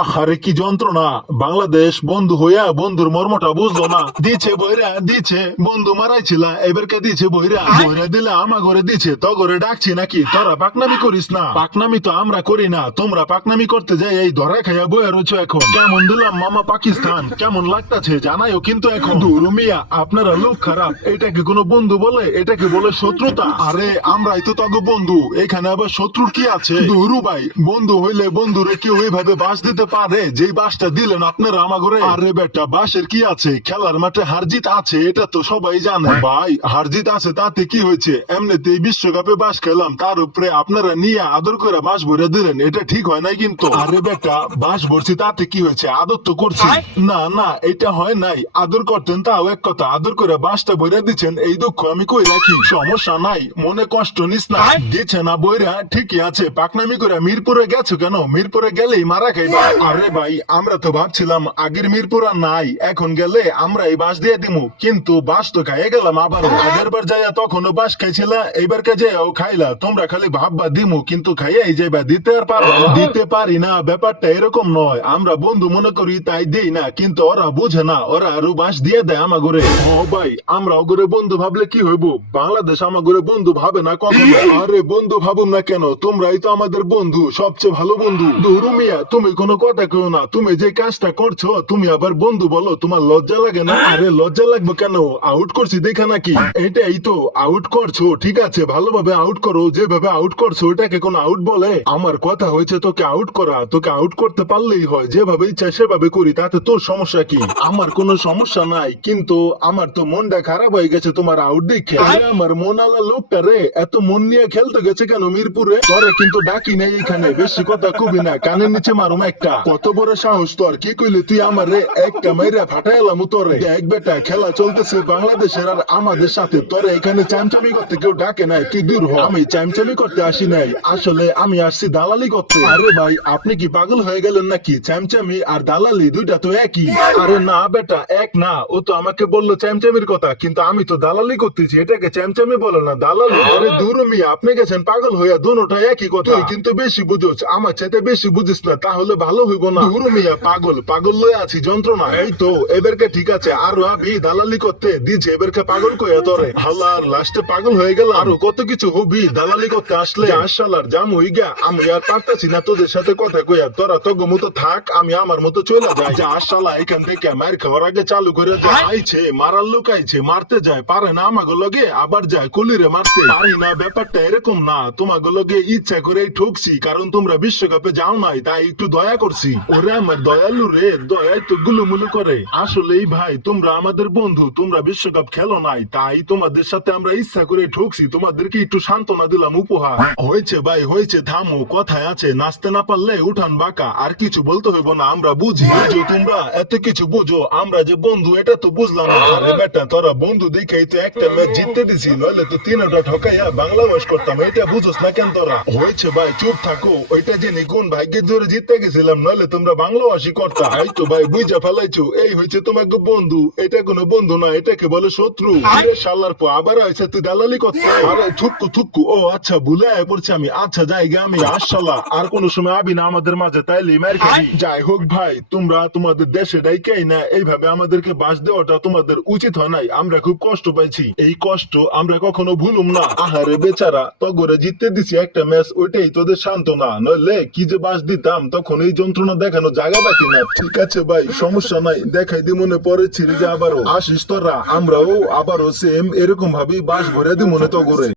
আহারে কি যন্ত্রণা! বাংলাদেশ বন্ধু হইয়া বন্ধুর মর্মটা বুঝলো না। দিছে বইরা দিছে, বন্ধু মারাইছিলা এবারকে দিছে বইরা। বইরা দিলে আমা ঘরে দিছে, তো ঘরে ডাকছি নাকি? তোরা পাকনামি করিস না। পাকনামি তো আমরা করি না, তোমরা পাকনামি করতে যাই এই ধরা খাইয়া বইয়া রয়েছো এখন। কেমন দিলাম মামা পাকিস্তান, কেমন লাগতাছে জানাইও কিন্তু এখন। দুরু মিয়া, আপনারা লোক খারাপ। এটা কি কোনো বন্ধু বলে? এটা কি বলে শত্রুতা? আরে আমরাই তো তগ বন্ধু, এখানে আবার শত্রুর কি আছে? দুরু ভাই, বন্ধু হইলে বন্ধুরে কেউ এইভাবে বাস দিতে পারে যে বাসটা দিলেন আপনারা আমাগরে? আরে বেটা, বাসের কি আছে? খেলার মাঠে হারজিত আছে, এটা তো সবাই জানে। ভাই, হারজিত আছে তাতে কি হয়েছে? এমনিতেই বিশ্বকাপে বাস খেলাম, তার উপরে আপনারা নিয়ে আদর করে বাস ভরে দিলেন, এটা ঠিক হয় নাই কিন্তু। আরে বেটা, বাস ভরছি তাতে কি হয়েছে? আদর তো করছি। না না, এটা হয় নাই। আদর করতেন তাও এক কথা, আদর করে বাসটা বইরা দিচ্ছেন, এই দুঃখ আমি কই রাখি। সমস্যা নাই, মনে কষ্ট নিস না। দিচ্ছে না বইরা ঠিকই আছে। পাকনামি করে মিরপুরে গেছো কেন? মিরপুরে গেলেই মারা খাইবা। আরে ভাই, আমরা তো ভাবছিলাম আগের মিরপুর আর নাই, এখন গেলে আমরা এই বাস দিয়ে দিমু, কিন্তু বাস তো খাইয়ে গেলাম আবারও। আগের বার যাইয়া তখনও বাস খাইছিলা, এইবার কে যাইয়াও খাইলা। তোমরা খালি ভাববা দিমু, কিন্তু খাইয়া এই যাইবা, দিতে আর পারবা না। দিতে পারি না, ব্যাপারটা এরকম নয়। আমরা বন্ধু মনে করি তাই দেই না, কিন্তু ওরা বুঝে না, ওরা আরো বাস দিয়ে দেয় আমাগরে। ও ভাই, আমরা ওগরে বন্ধু ভাবলে কি হইব? বাংলাদেশ আমাগরে বন্ধু ভাবে না কখনো। আরে বন্ধু ভাবুম না কেন, তোমরাই তো আমাদের বন্ধু, সবচেয়ে ভালো বন্ধু। দুরু মিয়া, তুমি কোনো কথা কেউ না। তুমি যে কাজটা করছো, তুমি আবার বন্ধু বলো, তোমার লজ্জা লাগে না? আরে লজ্জা লাগবে কেন? আউট করছি দেখা নাকি? এটাই তো আউট করছো, ঠিক আছে, ভালোভাবে আউট করো। যেভাবে আউট করছো ওটাকে কোন আউট বলে? আমার কথা হয়েছে তোকে আউট করা, তোকে আউট করতে পারলেই হয়। যেভাবে ইচ্ছা সেভাবে করি, তাতে তোর সমস্যা কি? আমার কোনো সমস্যা নাই, কিন্তু আমার তো মনটা খারাপ হয়ে গেছে তোমার আউট দেখে। আরে আমার মন আলা লোকটা রে, এত মন নিয়ে খেলতে গেছে কেন মিরপুরে? তোরে কিন্তু ডাকি নেই এখানে, বেশি কথা কবি না, কানের নিচে মারুম একটা। কত বড় সাহস তোর! কি কইলি তুই আমার রে? একটা মেরে ফাটাইলাম তোরে। দেখ বেটা, খেলা চলতেছে বাংলাদেশের আর আমাদের সাথে, তোরে এখানে চামচামি করতে কেউ ডাকে নাই, তুই দূর হ। আমি চামচামি করতে আসি নাই, আসলে আমি আসছি দালালি করতে। আরে ভাই, আপনি কি পাগল হয়ে গেলেন নাকি? চামচামি আর দালালি দুইটা তো একই। আরে না বেটা, এক না। ও তো আমাকে বললো চামচামির কথা, কিন্তু আমি তো দালালি করতেছি, এটাকে চামচামি বলে না, দালালি। আরে দূর মিয়া, আপনি গেছেন পাগল হইয়া, দুটোটা একই কথা। তুই কিন্তু বেশি বুঝোস, আমার চাইতে বেশি বুঝিস না, তাহলে ভালো হইব না। দূর মিয়া, পাগল পাগল লয়ে আছি যন্ত্রণা। এই তো এবারকে ঠিক আছে, আরো আবি দালালি করতে দিচ্ছে, এবারকে পাগল কইয়া তোরে হালার লাস্টে পাগল হয়ে গেল। আরো কত কিছু হবি দালালি করতে আসলে। আশালার জাম হই গা, আমি আর পারতাছি না তোদের সাথে কথা কইয়া। তোরা তো মতো থাক, আমি আমার মতো চলে যাই। যে আশালা এখান থেকে মার খাওয়ার আগে চালু করে আইছে, মারার লোক আইছে, মারতে যায় পারে না আমাকে লগে, আবার যায় কলিরে মারতে পারি না। ব্যাপারটা এরকম না, তোমাকে লগে ইচ্ছা করে ঠকছি, কারণ তোমরা বিশ্বকাপে যাও নাই, তাই একটু দয়া করছি। ওরে আমার দয়ালু রে, দয়াই তো গুলুমুলু করে। আসলেই ভাই, তোমরা আমাদের বন্ধু, তোমরা বিশ্বকাপ খেলো নাই, তাই তোমাদের সাথে আমরা ইচ্ছা করে ঠকছি, তোমাদেরকে একটু সান্ত্বনা দিলাম উপহার। হয়েছে ভাই হয়েছে, থামো। কথায় আছে, নাচতে না পারলে উঠান বাঁকা। আর কিছু বলতে হইব না, আমরা বুঝি। বুঝো তোমরা, এত কিছু বুঝো, আমরা যে বন্ধু এটা তো বুঝলাম না। আরে বেটা, তোরা বন্ধু দেখেই তো একটা ম্যাচ জিততে দিছি, নইলে তো 3টা ঠকাইয়া বাংলা ওয়াশ করতাম। এটা বুঝোস না কেন তোরা? হয়েছে ভাই, চুপ থাকো। ওইটা জেনে কোন ভাগ্যের জোরে জিততে গেছিলাম, নইলে তোমরা বাংলা ওয়াশই করতা। এই তো ভাই, বুঝা ফেলাইছো, এই হয়েছে তোমাকে বন্ধু। এটা কোনো বন্ধু না, এটাকে বলে শত্রু। শালার পো আবার হয়েছে তুই দালালি করতে। আরে থুক্কু থুক্কু, ও আচ্ছা, ভুলে পড়ছি আমি। আচ্ছা জায়গা আমি আশালা, আর কোন সময় আবি না আমাদের মাঝে, তাইলে মার খাবি। যাই হোক ভাই, তোমরা তোমাদের দেশে ডাইকাই না এইভাবে আমাদেরকে বাস দেওয়াটা তোমাদের উচিত হয় নাই। আমরা খুব কষ্ট পাইছি, এই কষ্ট আমরা কখনো ভুলুম না। আহারে বেচারা, তগরে জিততে দিছি একটা ম্যাচ, ওইটাই তোদের সান্ত্বনা, নইলে কি যে বাস দিতাম, তখন এই যন্ত্রণা দেখানো জায়গা বাকি না। ঠিক আছে ভাই, সমস্যা নাই, দেখাই দি মনে পরে ছিড়ে যে আবারও আসিস তোরা, আমরাও আবারও সেম এরকম ভাবেই বাস ভরে দি মনে তগরে।